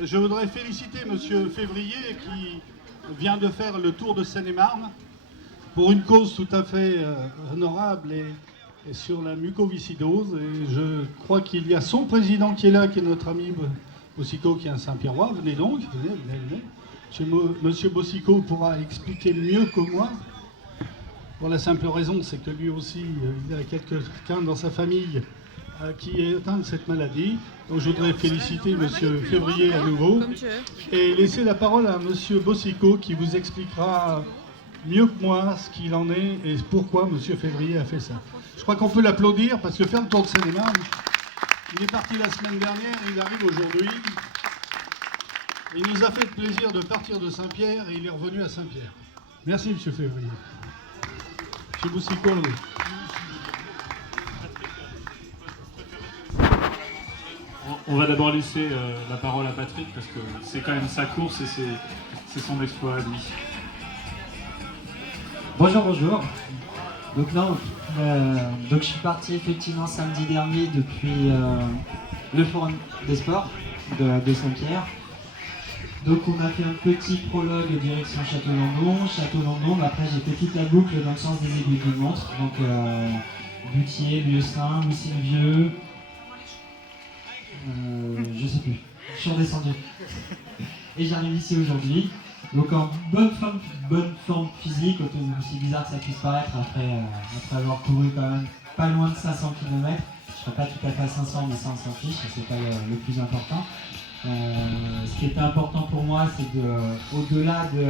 Je voudrais féliciter Monsieur Février qui vient de faire le tour de Seine-et-Marne pour une cause tout à fait honorable et sur la mucoviscidose. Et je crois qu'il y a son président qui est là, qui est notre ami Bossico, qui est un Saint-Pierrois. Venez donc, venez. Monsieur Bossico pourra expliquer mieux que moi. Pour la simple raison, c'est que lui aussi, il a quelqu'un dans sa famille qui est atteint de cette maladie. Donc je voudrais féliciter Monsieur Février à nouveau et laisser la parole à Monsieur Bossico qui vous expliquera mieux que moi ce qu'il en est et pourquoi Monsieur Février a fait ça. Je crois qu'on peut l'applaudir parce que faire le tour de Seine-et-Marne, il est parti la semaine dernière, il arrive aujourd'hui. Il nous a fait le plaisir de partir de Saint-Pierre et il est revenu à Saint-Pierre. Merci Monsieur Février. Monsieur Bossico. On va d'abord laisser la parole à Patrick parce que c'est quand même sa course et c'est son exploit à lui. Bonjour. Donc je suis parti effectivement samedi dernier depuis le Forum des Sports de Saint-Pierre. Donc on a fait un petit prologue direction Château-Landon, après j'ai fait toute la boucle dans le sens des aiguilles d'une montre. Donc Butier, Lieu-Saint, Louis-Sylvieux, je sais plus, je suis redescendu. Et j'arrive ici aujourd'hui, donc en bonne forme physique, aussi bizarre que ça puisse paraître après avoir couru quand même pas loin de 500 km. Je ne serai pas tout à fait à 500, mais ça on s'en fiche, c'est pas le plus important. Ce qui était important pour moi, c'est au-delà de...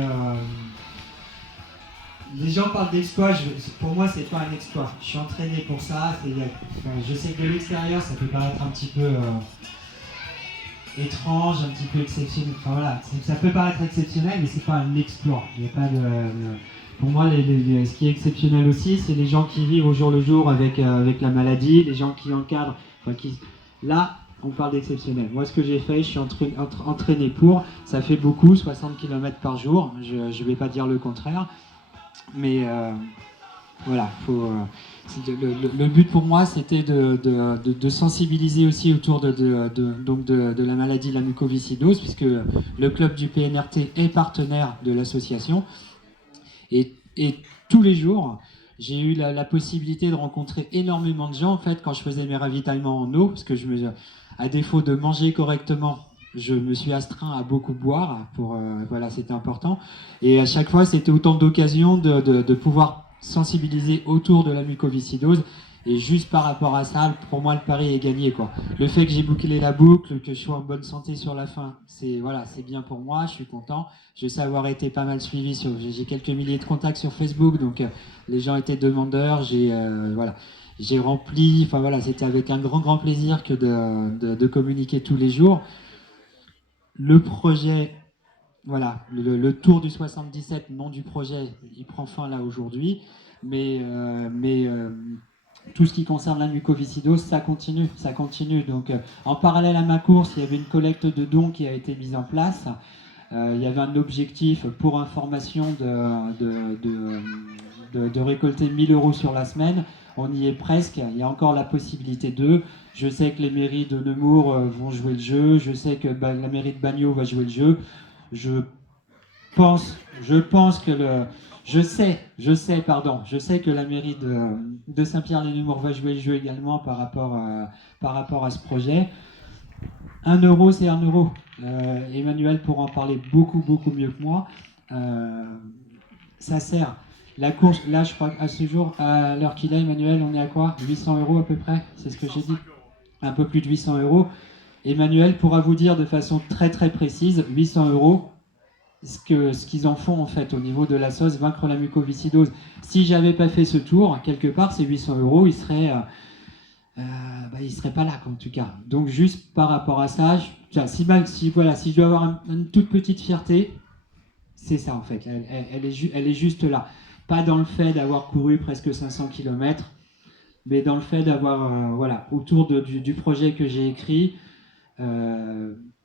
les gens parlent d'exploit, pour moi c'est pas un exploit. Je suis entraîné pour ça, je sais que de l'extérieur ça peut paraître un petit peu étrange, un petit peu exceptionnel. Enfin voilà, ça peut paraître exceptionnel, mais c'est pas un exploit. Il y a pas de... Pour moi, ce qui est exceptionnel aussi, c'est les gens qui vivent au jour le jour avec la maladie, les gens qui encadrent, là, on parle d'exceptionnel. Moi, ce que j'ai fait, je suis entraîné pour, ça fait beaucoup, 60 km par jour, je ne vais pas dire le contraire, mais voilà, le but pour moi, c'était de sensibiliser aussi autour de la maladie de la mucoviscidose, puisque le club du PNRT est partenaire de l'association, et tous les jours, j'ai eu la possibilité de rencontrer énormément de gens, en fait, quand je faisais mes ravitaillements en eau, parce que à défaut de manger correctement, je me suis astreint à beaucoup boire, voilà, c'était important. Et à chaque fois, c'était autant d'occasions de pouvoir sensibiliser autour de la mucoviscidose. Et juste par rapport à ça, pour moi, le pari est gagné, quoi. Le fait que j'ai bouclé la boucle, que je sois en bonne santé sur la fin, c'est bien pour moi, je suis content. Je sais avoir été pas mal suivi, j'ai quelques milliers de contacts sur Facebook, donc les gens étaient demandeurs, j'ai rempli, enfin voilà, c'était avec un grand plaisir que de communiquer tous les jours. Le projet, voilà, le tour du 77, nom du projet, il prend fin là aujourd'hui, mais tout ce qui concerne la mucoviscidose, ça continue. Donc en parallèle à ma course, il y avait une collecte de dons qui a été mise en place. Il y avait un objectif pour information de récolter 1 000 € sur la semaine. On y est presque, il y a encore la possibilité d'eux. Je sais que les mairies de Nemours vont jouer le jeu, je sais que la mairie de Bagnols va jouer le jeu. Je sais que la mairie de Saint-Pierre-les-Nemours va jouer le jeu également par rapport à ce projet. 1 €, c'est 1 €. Emmanuel pourra en parler beaucoup mieux que moi. Ça sert. La course, là, je crois qu'à ce jour, à l'heure qu'il est, Emmanuel, on est à quoi? 800 € à peu près, c'est ce que j'ai dit. Un peu plus de 800 €. Emmanuel pourra vous dire de façon très précise, 800 € ce qu'ils en font en fait au niveau de la sauce vaincre la mucoviscidose. Si j'avais pas fait ce tour, quelque part, ces 800 €, ils seraient pas là, en tout cas. Donc juste par rapport à ça, si je dois avoir une toute petite fierté, c'est ça en fait. Elle est juste là. Pas dans le fait d'avoir couru presque 500 km, mais dans le fait d'avoir, autour du projet que j'ai écrit,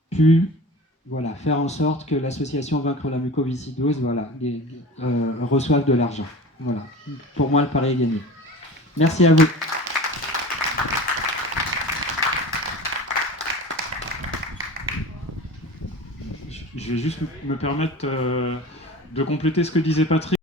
pu faire en sorte que l'association Vaincre la mucoviscidose reçoive de l'argent. Voilà. Pour moi, le pari est gagné. Merci à vous. je vais juste me permettre de compléter ce que disait Patrick.